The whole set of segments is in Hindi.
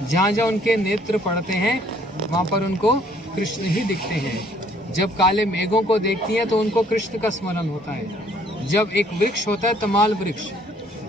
जहाँ जहाँ उनके नेत्र पड़ते हैं वहाँ पर उनको कृष्ण ही दिखते हैं। जब काले मेघों को देखती हैं तो उनको कृष्ण का स्मरण होता है। जब एक वृक्ष होता है तमाल वृक्ष,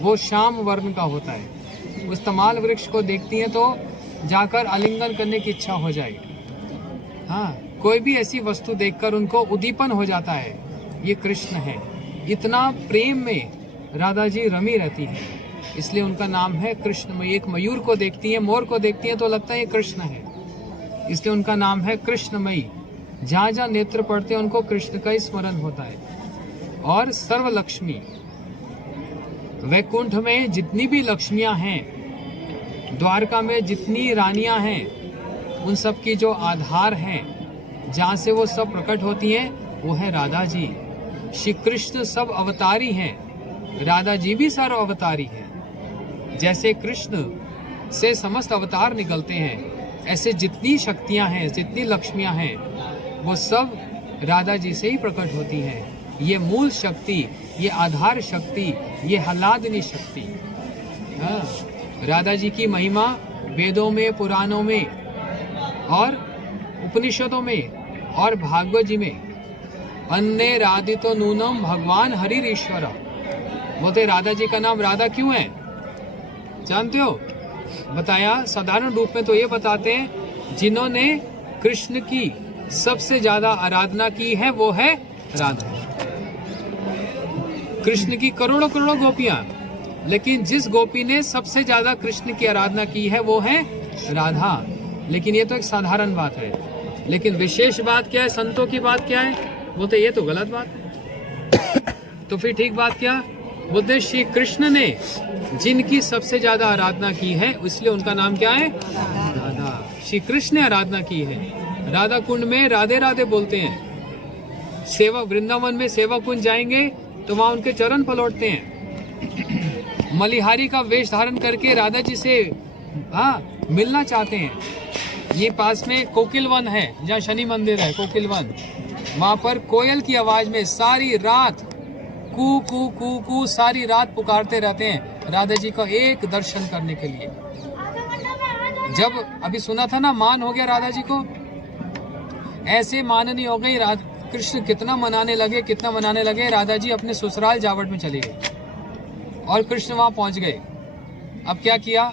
वो श्याम वर्ण का होता है, उस तमाल वृक्ष को देखती हैं तो जाकर आलिंगन करने की इच्छा हो जाए। हाँ, कोई भी ऐसी वस्तु देखकर उनको उद्दीपन हो जाता है, ये कृष्ण है। इतना प्रेम में राधा जी रमी रहती है, इसलिए उनका नाम है कृष्णमयी। एक मयूर को देखती है, मोर को देखती है तो लगता है ये कृष्ण है, इसलिए उनका नाम है कृष्णमयी। जहाँ जहाँ नेत्र पड़ते हैं उनको कृष्ण का ही स्मरण होता है। और सर्वलक्ष्मी, वैकुंठ में जितनी भी लक्ष्मियां हैं, द्वारका में जितनी रानियां हैं, उन सब की जो आधार है, जहाँ से वो सब प्रकट होती हैं, वो है राधा जी। श्री कृष्ण सब अवतारी हैं, राधा जी भी सर्व अवतारी हैं। जैसे कृष्ण से समस्त अवतार निकलते हैं, ऐसे जितनी शक्तियां हैं, जितनी लक्ष्मियां हैं, वो सब राधा जी से ही प्रकट होती हैं। ये मूल शक्ति, ये आधार शक्ति, ये हलादनी शक्ति। हाँ, राधा जी की महिमा वेदों में, पुराणों में और उपनिषदों में और भागवत जी में अन्य राधितो नूनम भगवान हरिर ईश्वर। बोलते राधा जी का नाम राधा क्यों है जानते हो? बताया साधारण रूप में तो ये बताते हैं, जिन्होंने कृष्ण की सबसे ज्यादा आराधना की है वो है राधा। कृष्ण की करोड़ों करोड़ों गोपियां, लेकिन जिस गोपी ने सबसे ज्यादा कृष्ण की आराधना की है वो है राधा। लेकिन ये तो एक साधारण बात है, लेकिन विशेष बात क्या है, संतों की बात क्या है? बोलते ये तो गलत बात है। तो फिर ठीक बात क्या? बोलते श्री कृष्ण ने जिनकी सबसे ज्यादा आराधना की है, इसलिए उनका नाम क्या है? राधा। श्री कृष्ण ने आराधना की है। राधा कुंड में राधे राधे बोलते हैं। सेवा वृंदावन में सेवा कुंज जाएंगे तो वहां उनके चरण पलटते हैं। मलिहारी का वेश धारण करके राधा जी से मिलना चाहते हैं। ये पास में कोकिल वन है, जहाँ शनि मंदिर है, कोकिल वन। वहां पर कोयल की आवाज में सारी रात कू कू कू कू सारी रात पुकारते रहते हैं राधा जी का एक दर्शन करने के लिए। जब अभी सुना था ना, मान हो गया राधा जी को, ऐसे माननी हो गई। कृष्ण कितना मनाने लगे, राधा जी अपने ससुराल जावट में चली गई और कृष्ण वहां पहुंच गए। अब क्या किया?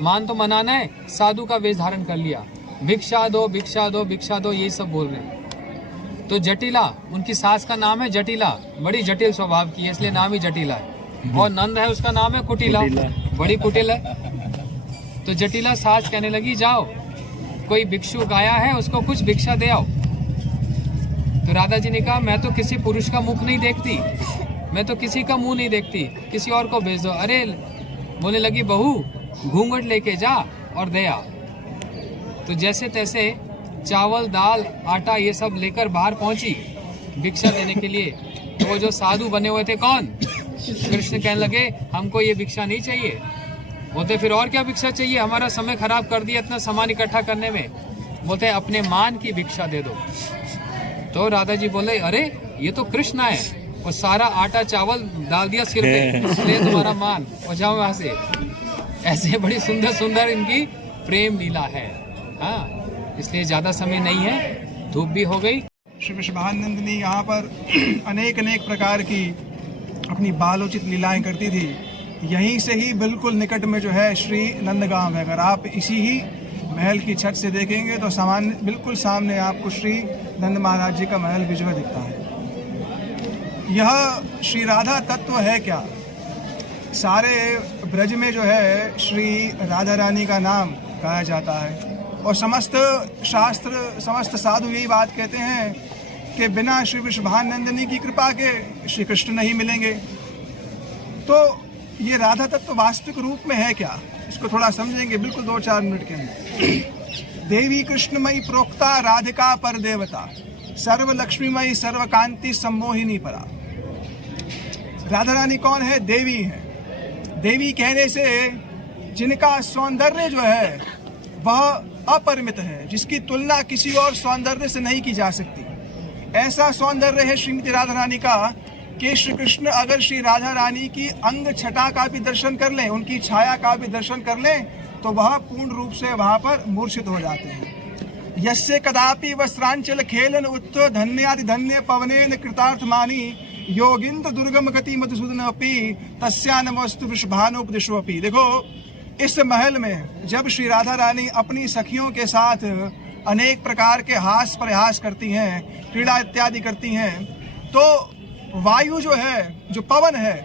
मान तो मनाना है, साधु का वेश धारण कर लिया। भिक्षा दो भिक्षा दो भिक्षा दो, यही सब बोल रहे हैं। तो जटिला, उनकी सास का नाम है जटिला, बड़ी जटिल स्वभाव की है, इसलिए नाम ही जटिला है। और नंद है, उसका नाम है कुटिला, बड़ी कुटिल है। तो जटिला सास कहने लगी, जाओ कोई भिक्षु आया है, उसको कुछ भिक्षा दे आओ। तो राधा जी ने कहा, मैं तो किसी पुरुष का मुख नहीं देखती, मैं तो किसी का मुंह नहीं देखती, किसी और को भेज दो। अरे बोलने लगी, बहू घूंघट लेके जा और दे आ। तो जैसे तैसे चावल दाल आटा ये सब लेकर बाहर पहुंची भिक्षा देने के लिए। तो वो जो साधु बने हुए थे, कौन? कृष्ण कहने लगे, हमको ये भिक्षा नहीं चाहिए। बोलते फिर और क्या भिक्षा चाहिए? हमारा समय खराब कर दिया इतना सामान इकट्ठा करने में। बोलते अपने मान की भिक्षा दे दो। तो राधा जी बोले, अरे ये तो कृष्ण है, और सारा आटा चावल डाल दिया सिर पे, ले तुम्हारा मान और जाओ वहां से। ऐसे बड़ी सुंदर सुंदर इनकी प्रेम लीला है। हाँ, इसलिए ज्यादा समय नहीं है, धूप भी हो गई। श्री वृषभानंदिनी यहाँ पर अनेक अनेक प्रकार की अपनी बालोचित लीलाएं करती थी। यहीं से ही बिल्कुल निकट में जो है श्री नंदगांव है। अगर आप इसी ही महल की छत से देखेंगे तो सामान्य बिल्कुल सामने आपको श्री नंद महाराज जी का महल भी जो है दिखता है। यह श्री राधा तत्व है क्या? सारे ब्रज में जो है श्री राधा रानी का नाम गाया जाता है, और समस्त शास्त्र समस्त साधु यही बात कहते हैं कि बिना श्री वृषभानंदिनी की कृपा के श्री कृष्ण नहीं मिलेंगे। तो ये राधा तत्व वास्तविक रूप में है क्या, इसको थोड़ा समझेंगे बिल्कुल 2-4 मिनट के अंदर। देवी कृष्णमयी प्रोक्ता राधिका पर देवता, सर्व लक्ष्मीमयी सर्वकांति सम्मोहिनी परा। राधा रानी कौन है? देवी है। देवी कहने से जिनका सौंदर्य जो है वह अपरिमित है, जिसकी तुलना किसी और सौंदर्य से नहीं की जा सकती। ऐसा सौंदर्य है श्रीमती राधा रानी का कि श्री कृष्ण अगर श्री राधा रानी की अंग छटा का भी दर्शन कर लें, उनकी छाया का भी दर्शन कर लें, तो वह पूर्ण रूप से वहां पर मूर्छित हो जाते हैं। यस्य कदापि वस्त्रांचल खेलन उत्थ धन्यादि धन्य पवनेन कृतार्थमानी योगिंद्र दुर्गम गति मधुसूदन अपि तस्या नमस्तु वृषभानुपदिशो अपि। देखो, इस महल में जब श्री राधा रानी अपनी सखियों के साथ अनेक प्रकार के हास प्रयास करती हैं, क्रीड़ा इत्यादि करती हैं, तो वायु जो है, जो पवन है,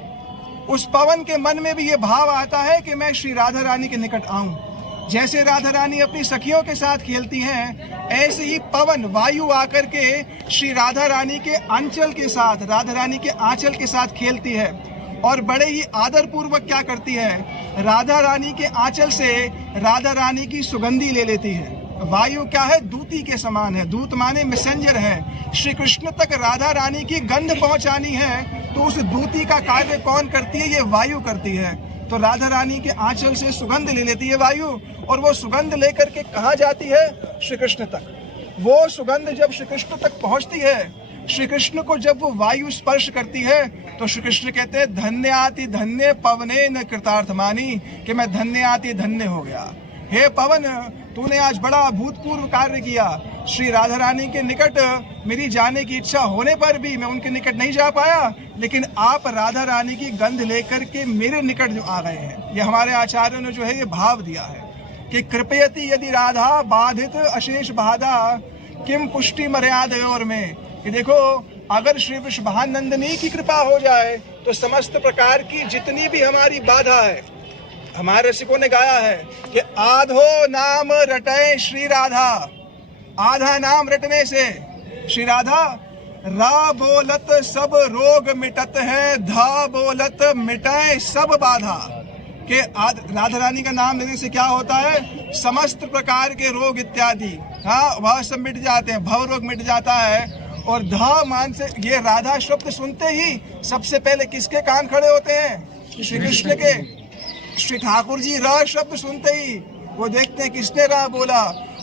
उस पवन के मन में भी ये भाव आता है कि मैं श्री राधा रानी के निकट आऊं। जैसे राधा रानी अपनी सखियों के साथ खेलती हैं, ऐसे ही पवन वायु आकर के श्री राधा रानी के आंचल के साथ, राधा रानी के आंचल के साथ खेलती है और बड़े ही आदर पूर्वक क्या करती है, राधा रानी के आंचल से राधा रानी की सुगंधी ले लेती है। वायु क्या है, दूती के समान है। दूत माने मैसेंजर है। श्री कृष्ण तक राधा रानी की गंध पहुंचानी है तो उस दूती का कार्य कौन करती है, ये वायु करती है। तो राधा रानी के आंचल से सुगंध ले लेती है वायु, और वो सुगंध लेकर के कहाँ जाती है, श्री कृष्ण तक। वो सुगंध जब श्री कृष्ण तक पहुंचती है, श्री कृष्ण को जब वो वायु स्पर्श करती है, तो श्री कृष्ण कहते हैं धन्याति धन्य पवने न कृतार्थमानी, कि मैं धन्याति धन्य हो गया। हे पवन, तूने आज बड़ा अभूतपूर्व कार्य किया। श्री राधा रानी के निकट मेरी जाने की इच्छा होने पर भी मैं उनके निकट नहीं जा पाया, लेकिन आप राधा रानी की गंध लेकर के मेरे निकट जो आ गए हैं। ये हमारे आचार्यों ने जो है ये भाव दिया है कि कृपयति यदि राधा बाधित अशेष बाधा किम पुष्टि मर्यादा और में, कि देखो, अगर श्री वृषभानंदिनी की कृपा हो जाए तो समस्त प्रकार की जितनी भी हमारी बाधा है, हमारे रसिकों ने गाया है कि आधो नाम रटे श्री राधा, आधा नाम रटने से श्री राधा, रा बोलत सब रोग मिटत है, धा बोलत मिटाए सब बाधा, के राधा रानी का नाम लेने से क्या होता है, समस्त प्रकार के रोग इत्यादि, हाँ, वह सब मिट जाते हैं, भव रोग मिट जाता है। और धा मान से ये राधा शब्द सुनते ही सबसे पहले किसके कान खड़े होते हैं, श्री कृष्ण के। श्री ठाकुर जी र शब्द सुनते ही वो देखते हैं किसने रा बोला,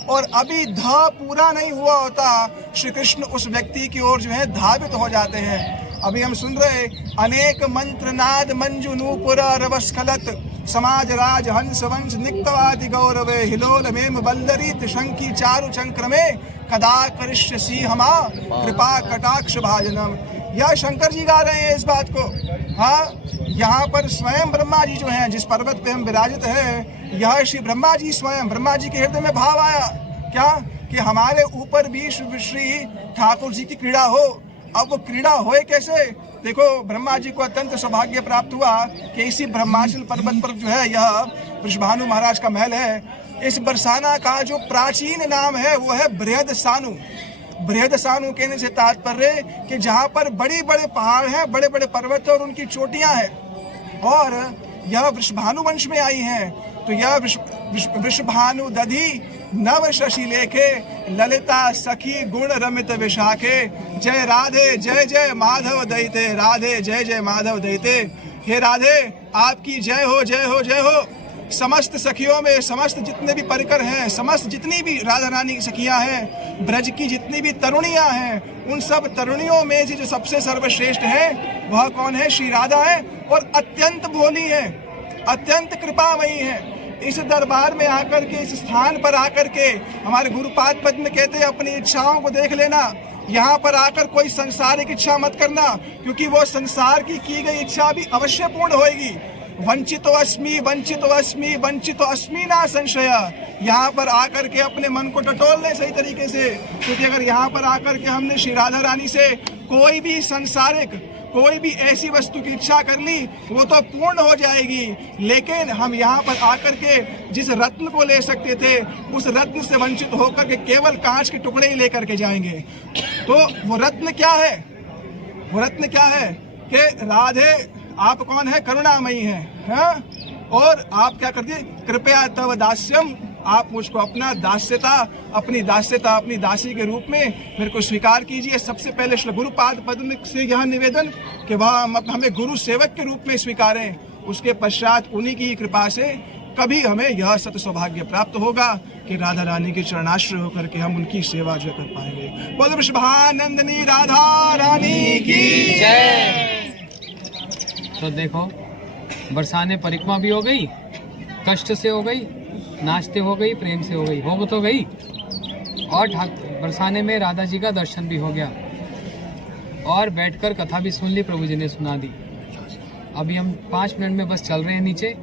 और अभी धा पूरा नहीं हुआ होता, श्री कृष्ण उस व्यक्ति की ओर जो है धावित हो जाते हैं। अभी हम सुन रहे अनेक मंत्र नाद मंजु नूपुर रवस्खलत समाज राज हंस वंश निक्तवादि गौरवे हिलोल मेम बल्लरी त्रिशंकी चारु चंक्र में कदा करिष्यसि हमा कृपा कटाक्ष भाजनम। यह शंकर जी गा रहे हैं इस बात को। हाँ, यहाँ पर स्वयं ब्रह्मा जी जो हैं, जिस पर्वत पे हम विराजित हैं, यह श्री ब्रह्मा जी स्वयं, ब्रह्मा जी के हृदय में भाव आया क्या, कि हमारे ऊपर भी श्री ठाकुर जी की क्रीड़ा हो। अब वो क्रीड़ा होए कैसे, देखो, ब्रह्मा जी को अत्यंत सौभाग्य प्राप्त हुआ कि इसी ब्रह्माचल पर्वत पर जो है यह वृषभानु महाराज का महल है। इस बरसाना का जो प्राचीन नाम है वो है बृहद सानु। बृहद सानु कहने से तात्पर्य कि जहाँ पर बड़े बड़े पहाड़ हैं, बड़े बड़े पर्वत और उनकी चोटियां हैं, और यह वृषभानु वंश में आई हैं। तो यह वृषभानु दधी नव शशि लेखे ललिता सखी गुण रमित विशाखे, जय राधे जय जय माधव दयिते, राधे जय जय माधव दयिते। हे राधे, आपकी जय हो जय हो जय हो। समस्त सखियों में समस्त जितने भी परिकर हैं, समस्त जितनी भी राधा रानी की सखियां हैं, ब्रज की जितनी भी तरुणियां हैं, उन सब तरुणियों में से जो सबसे सर्वश्रेष्ठ है वह कौन है, श्री राधा है, और अत्यंत भोली है, अत्यंत कृपामयी है। इस दरबार में आकर के, इस स्थान पर आकर के हमारे गुरुपाद पद्म कहते हैं अपनी इच्छाओं को देख लेना। यहाँ पर आकर कोई संसारिक इच्छा मत करना, क्योंकि वो संसार की गई इच्छा भी अवश्य पूर्ण होएगी। वंचितो अस्मि वंचितो अस्मि वंचितो अस्मि ना संशय। यहाँ पर आकर के अपने मन को टटोल लें सही तरीके से, क्योंकि अगर यहाँ पर आकर के हमने श्री राधा रानी से कोई भी संसारिक, कोई भी ऐसी वस्तु की इच्छा कर ली, वो तो पूर्ण हो जाएगी। लेकिन हम यहाँ पर आकर के जिस रत्न को ले सकते थे, उस रत्न से वंचित होकर के केवल कांच के टुकड़े ही लेकर के जाएंगे। तो वो रत्न क्या है, वो रत्न क्या है कि राधे आप कौन है, करुणामयी है, हाँ? और आप क्या करती है, कृपया तव दास्यम, आप मुझको अपना दास्यता, अपनी दासी के रूप में मेरे को स्वीकार कीजिए। सबसे पहले श्री गुरुपाद पद्म से यह निवेदन कि वह हमें गुरु सेवक के रूप में स्वीकारें। उसके पश्चात उन्हीं की कृपा से कभी हमें यह सत सौभाग्य प्राप्त होगा कि राधा रानी के चरणाश्रय होकर के हम उनकी सेवा जो कर पाएंगे। बोल वृषभानंदिनी राधा रानी की जय। तो देखो, बरसाने परिक्रमा भी हो गई, कष्ट से हो गई, नाचते हो गई, प्रेम से हो गई, हो तो गई। और बरसाने में राधा जी का दर्शन भी हो गया और बैठकर कथा भी सुन ली, प्रभु जी ने सुना दी। अभी हम 5 मिनट में बस चल रहे हैं नीचे।